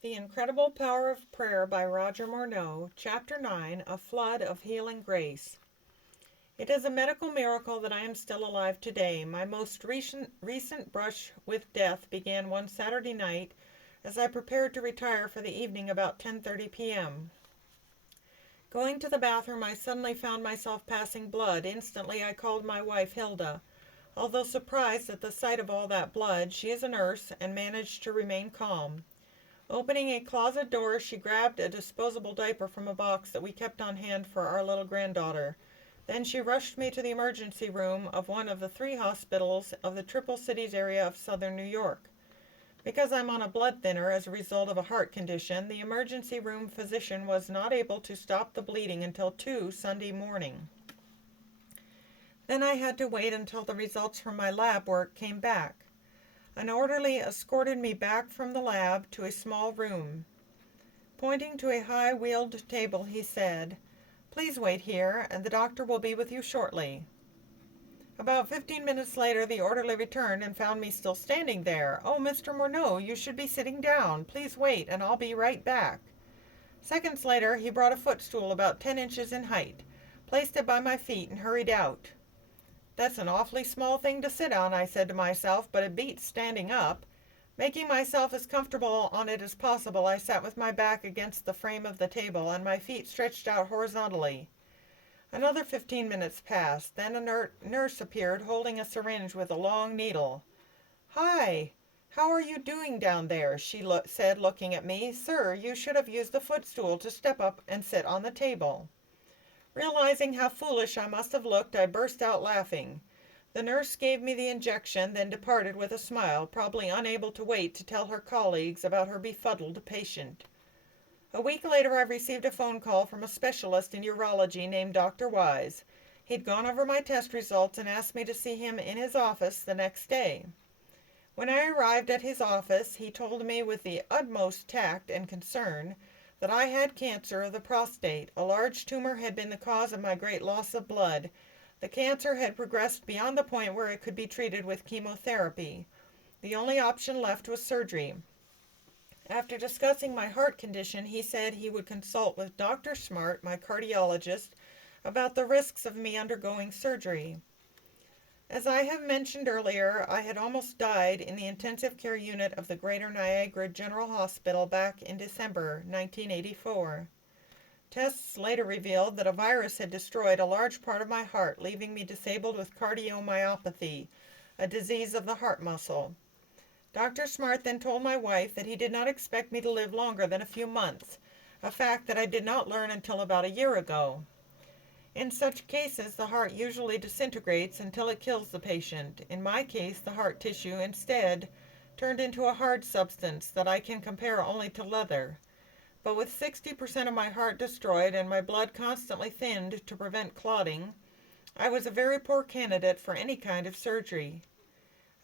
The Incredible Power of Prayer by Roger Morneau, Chapter 9, A Flood of Healing Grace. It is a medical miracle that I am still alive today. My most recent brush with death began one Saturday night as I prepared to retire for the evening about 10:30 p.m. Going to the bathroom, I suddenly found myself passing blood. Instantly, I called my wife, Hilda. Although surprised at the sight of all that blood, she is a nurse and managed to remain calm. Opening a closet door, she grabbed a disposable diaper from a box that we kept on hand for our little granddaughter. Then she rushed me to the emergency room of one of the 3 hospitals of the Triple Cities area of southern New York. Because I'm on a blood thinner as a result of a heart condition, the emergency room physician was not able to stop the bleeding until 2 Sunday morning. Then I had to wait until the results from my lab work came back. An orderly escorted me back from the lab to a small room. Pointing to a high-wheeled table, he said, "Please wait here, and the doctor will be with you shortly." About 15 minutes later, the orderly returned and found me still standing there. "Oh, Mr. Morneau, you should be sitting down. Please wait, and I'll be right back." Seconds later, he brought a footstool about 10 inches in height, placed it by my feet, and hurried out. "That's an awfully small thing to sit on," I said to myself, "but it beats standing up." Making myself as comfortable on it as possible, I sat with my back against the frame of the table and my feet stretched out horizontally. Another 15 minutes passed. Then a nurse appeared holding a syringe with a long needle. "Hi, how are you doing down there?" she said, looking at me. "Sir, you should have used the footstool to step up and sit on the table." Realizing how foolish I must have looked, I burst out laughing. The nurse gave me the injection, then departed with a smile, probably unable to wait to tell her colleagues about her befuddled patient. A week later, I received a phone call from a specialist in urology named Dr. Wise. He'd gone over my test results and asked me to see him in his office the next day. When I arrived at his office, he told me with the utmost tact and concern that I had cancer of the prostate. A large tumor had been the cause of my great loss of blood. The cancer had progressed beyond the point where it could be treated with chemotherapy. The only option left was surgery. After discussing my heart condition, he said he would consult with Dr. Smart, my cardiologist, about the risks of me undergoing surgery. As I have mentioned earlier, I had almost died in the intensive care unit of the Greater Niagara General Hospital back in December 1984. Tests later revealed that a virus had destroyed a large part of my heart, leaving me disabled with cardiomyopathy, a disease of the heart muscle. Dr. Smart then told my wife that he did not expect me to live longer than a few months, a fact that I did not learn until about a year ago. In such cases, the heart usually disintegrates until it kills the patient. In my case, the heart tissue instead turned into a hard substance that I can compare only to leather. But with 60% of my heart destroyed and my blood constantly thinned to prevent clotting, I was a very poor candidate for any kind of surgery.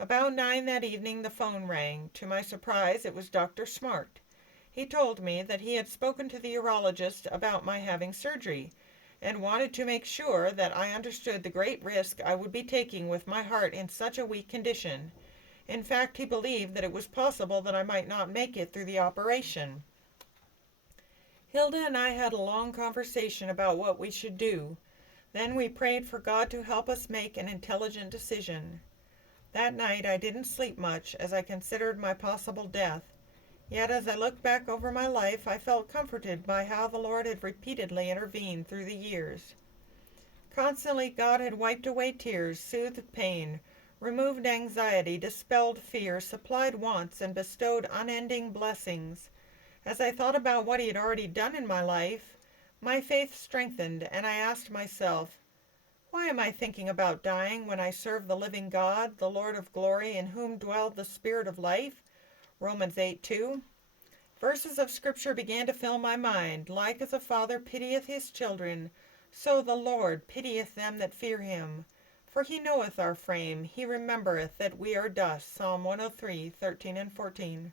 About 9 that evening the phone rang. To my surprise, it was Dr. Smart. He told me that he had spoken to the urologist about my having surgery, and wanted to make sure that I understood the great risk I would be taking with my heart in such a weak condition. In fact, he believed that it was possible that I might not make it through the operation. Hilda and I had a long conversation about what we should do. Then we prayed for God to help us make an intelligent decision. That night I didn't sleep much as I considered my possible death. Yet as I looked back over my life, I felt comforted by how the Lord had repeatedly intervened through the years. Constantly God had wiped away tears, soothed pain, removed anxiety, dispelled fear, supplied wants, and bestowed unending blessings. As I thought about what he had already done in my life, my faith strengthened, and I asked myself, why am I thinking about dying when I serve the living God, the Lord of glory, in whom dwelled the Spirit of life? Romans 8:2. Verses of Scripture began to fill my mind. Like as a father pitieth his children, so the Lord pitieth them that fear him. For he knoweth our frame, he remembereth that we are dust. Psalm 103:13 and 14.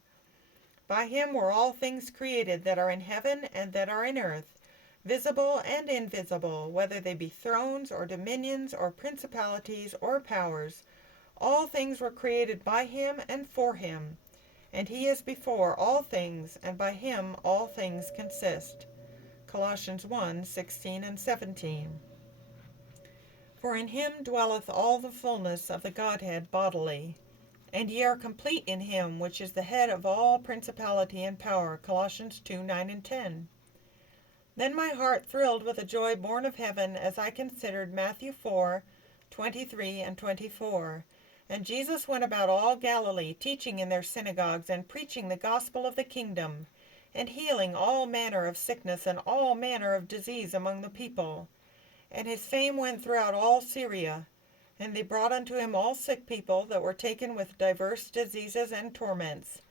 By him were all things created that are in heaven and that are in earth, visible and invisible, whether they be thrones or dominions or principalities or powers. All things were created by him and for him. and he is before all things, and by him all things consist. Colossians 1:16 and 17. For in him dwelleth all the fullness of the Godhead bodily. And ye are complete in him which is the head of all principality and power. Colossians 2:9 and 10. Then my heart thrilled with a joy born of heaven as I considered Matthew 4:23 and 24. And Jesus went about all Galilee, teaching in their synagogues, and preaching the gospel of the kingdom, and healing all manner of sickness and all manner of disease among the people. And his fame went throughout all Syria. And they brought unto him all sick people that were taken with divers diseases and torments,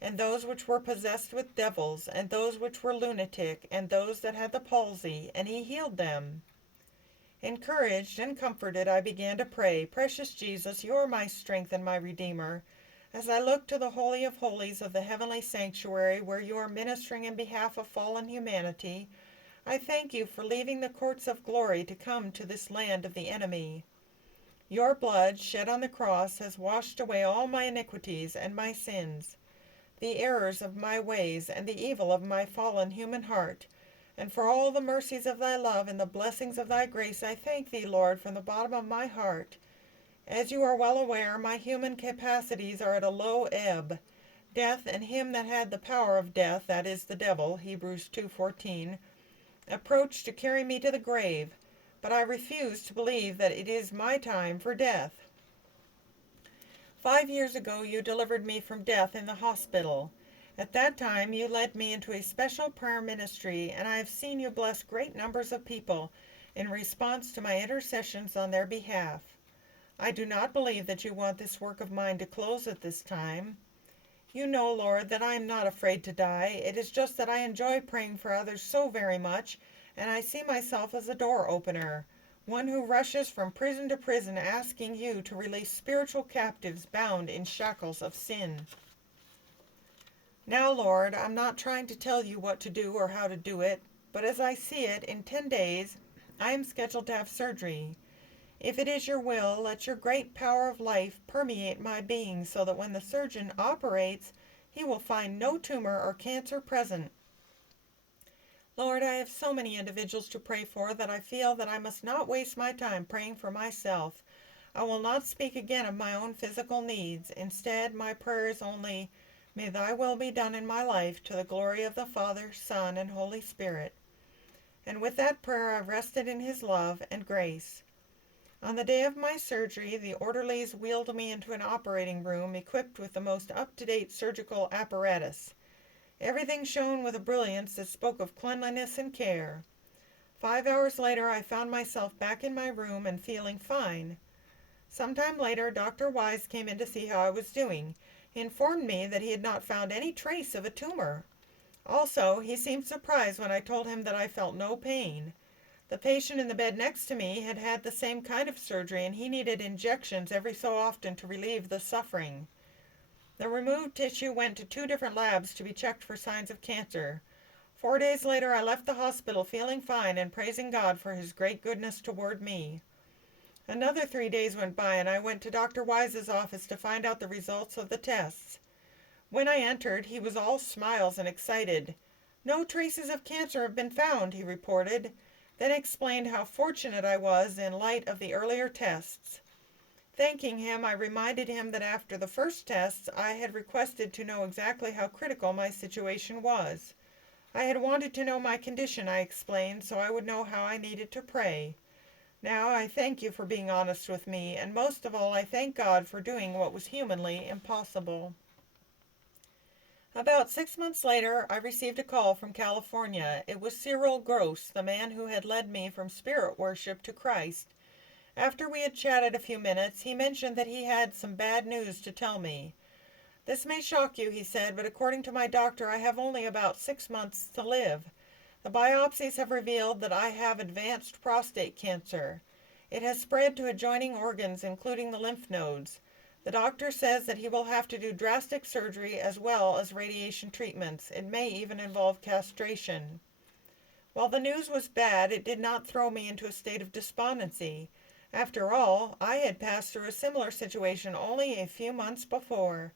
and those which were possessed with devils, and those which were lunatic, and those that had the palsy, and he healed them. Encouraged and comforted, I began to pray, Precious Jesus, you are my strength and my Redeemer. As I look to the Holy of Holies of the heavenly sanctuary, where you are ministering in behalf of fallen humanity, I thank you for leaving the courts of glory to come to this land of the enemy. Your blood, shed on the cross, has washed away all my iniquities and my sins, the errors of my ways, and the evil of my fallen human heart. And for all the mercies of thy love and the blessings of thy grace, I thank thee, Lord, from the bottom of my heart. As you are well aware, my human capacities are at a low ebb. Death and him that had the power of death, that is the devil, Hebrews 2:14, approach to carry me to the grave. But I refuse to believe that it is my time for death. 5 years ago you delivered me from death in the hospital. At that time you led me into a special prayer ministry, and I have seen you bless great numbers of people in response to my intercessions on their behalf. I do not believe that you want this work of mine to close at this time. You know, Lord, that I am not afraid to die. It is just that I enjoy praying for others so very much, and I see myself as a door opener, one who rushes from prison to prison asking you to release spiritual captives bound in shackles of sin. Now, Lord, I'm not trying to tell you what to do or how to do it, but as I see it, in 10 days, I am scheduled to have surgery. If it is your will, let your great power of life permeate my being so that when the surgeon operates, he will find no tumor or cancer present. Lord, I have so many individuals to pray for that I feel that I must not waste my time praying for myself. I will not speak again of my own physical needs. Instead, my prayer is only, may thy will be done in my life to the glory of the Father, Son, and Holy Spirit. And with that prayer I've rested in his love and grace. On the day of my surgery, the orderlies wheeled me into an operating room equipped with the most up-to-date surgical apparatus. Everything shone with a brilliance that spoke of cleanliness and care. 5 hours later, I found myself back in my room and feeling fine. Sometime later, Dr. Wise came in to see how I was doing. He informed me that he had not found any trace of a tumor. Also, he seemed surprised when I told him that I felt no pain. The patient in the bed next to me had had the same kind of surgery, and he needed injections every so often to relieve the suffering. The removed tissue went to 2 different labs to be checked for signs of cancer. 4 days later, I left the hospital feeling fine and praising God for his great goodness toward me. Another 3 days went by, and I went to Dr. Wise's office to find out the results of the tests. When I entered, he was all smiles and excited. No traces of cancer have been found, he reported, then explained how fortunate I was in light of the earlier tests. Thanking him, I reminded him that after the first tests, I had requested to know exactly how critical my situation was. I had wanted to know my condition, I explained, so I would know how I needed to pray. Now I thank you for being honest with me, and most of all I thank God for doing what was humanly impossible. About 6 months later, I received a call from California. It was Cyril Gross, the man who had led me from spirit worship to Christ. After we had chatted a few minutes, he mentioned that he had some bad news to tell me. This may shock you, he said, but according to my doctor, I have only about 6 months to live. The biopsies have revealed that I have advanced prostate cancer. It has spread to adjoining organs, including the lymph nodes. The doctor says that he will have to do drastic surgery as well as radiation treatments. It may even involve castration. While the news was bad, it did not throw me into a state of despondency. After all, I had passed through a similar situation only a few months before.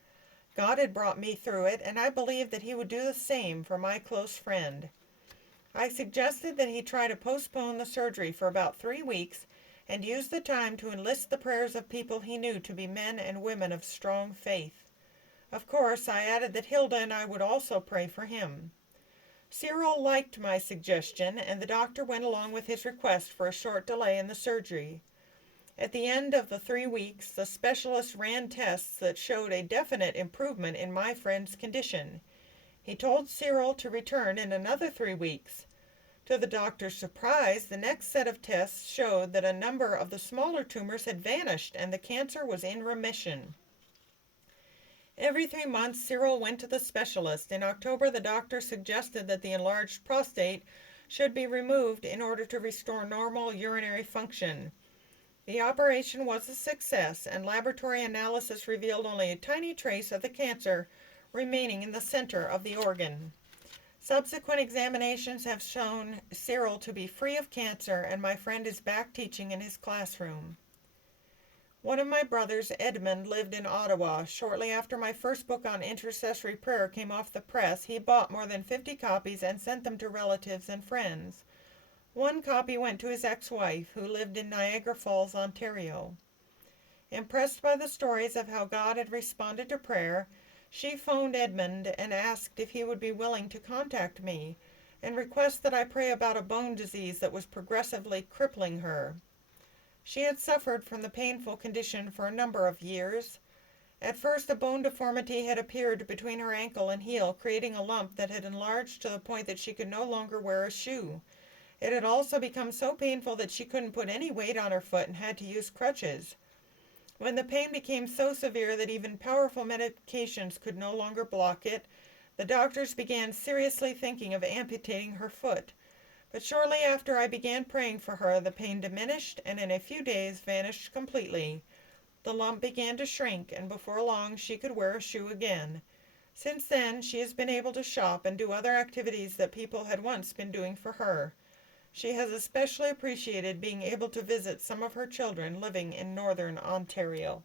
God had brought me through it, and I believed that He would do the same for my close friend. I suggested that he try to postpone the surgery for about 3 weeks and use the time to enlist the prayers of people he knew to be men and women of strong faith. Of course, I added that Hilda and I would also pray for him. Cyril liked my suggestion, and the doctor went along with his request for a short delay in the surgery. At the end of the 3 weeks, the specialist ran tests that showed a definite improvement in my friend's condition. He told Cyril to return in another 3 weeks. To the doctor's surprise, the next set of tests showed that a number of the smaller tumors had vanished and the cancer was in remission. Every 3 months, Cyril went to the specialist. In October, the doctor suggested that the enlarged prostate should be removed in order to restore normal urinary function. The operation was a success, and laboratory analysis revealed only a tiny trace of the cancer remaining in the center of the organ. Subsequent examinations have shown Cyril to be free of cancer, and my friend is back teaching in his classroom. One of my brothers, Edmund, lived in Ottawa. Shortly after my first book on intercessory prayer came off the press, he bought more than 50 copies and sent them to relatives and friends. One copy went to his ex-wife, who lived in Niagara Falls, Ontario. Impressed by the stories of how God had responded to prayer, she phoned Edmund and asked if he would be willing to contact me and request that I pray about a bone disease that was progressively crippling her. She had suffered from the painful condition for a number of years. At first, a bone deformity had appeared between her ankle and heel, creating a lump that had enlarged to the point that she could no longer wear a shoe. It had also become so painful that she couldn't put any weight on her foot and had to use crutches. When the pain became so severe that even powerful medications could no longer block it, the doctors began seriously thinking of amputating her foot. But shortly after I began praying for her, the pain diminished and in a few days vanished completely. The lump began to shrink, and before long she could wear a shoe again. Since then, she has been able to shop and do other activities that people had once been doing for her. She has especially appreciated being able to visit some of her children living in northern Ontario.